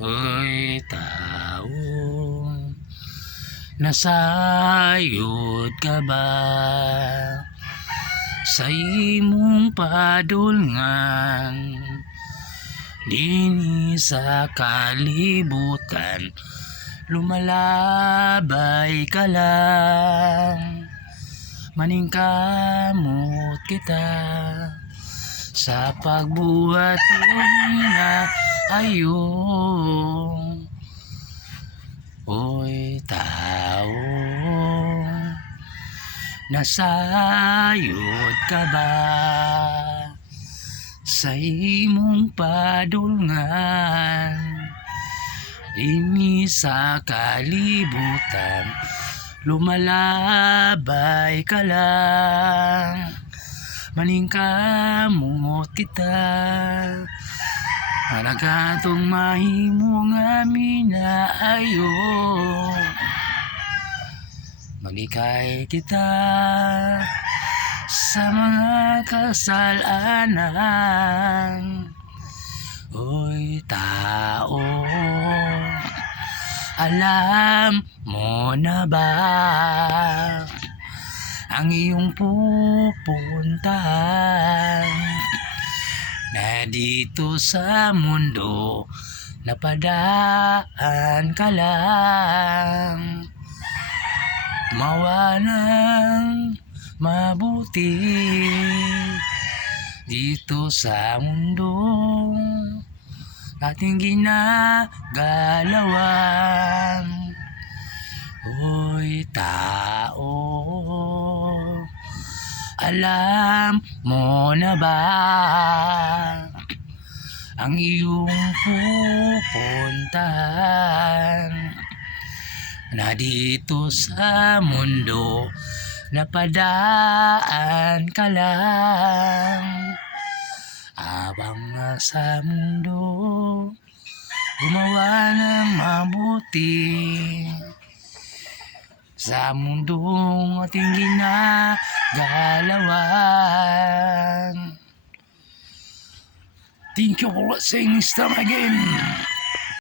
Hoy tao, nasayod ka ba sa imong padulngan dinhi sa kalibutan? Lumalabay ka lang, maningkamot kita sa pagbuhat na ayo. Hoy tao, nasayod ka ba sa imong padulngan dinhi sa kalibutan? Lumalabay ka lang, maningkamot kita panagatong mahimo nga minaayo. Maglikay kita sa mga kasalanan. Hoy tao, alam mo na ba ang iyong pupuntahan na dito sa mundo? Napadaan ka lang, mawa ng mabuti dito sa mundo ating ginagalawan. Hoy tao, alam mo na ba ang iyong pupuntahan na dito sa mundo? Napadaan ka lang, abang nasa mundo gumawa ng mabuti sa mundong ating ginagalawan. Thank you for watching. Next time again.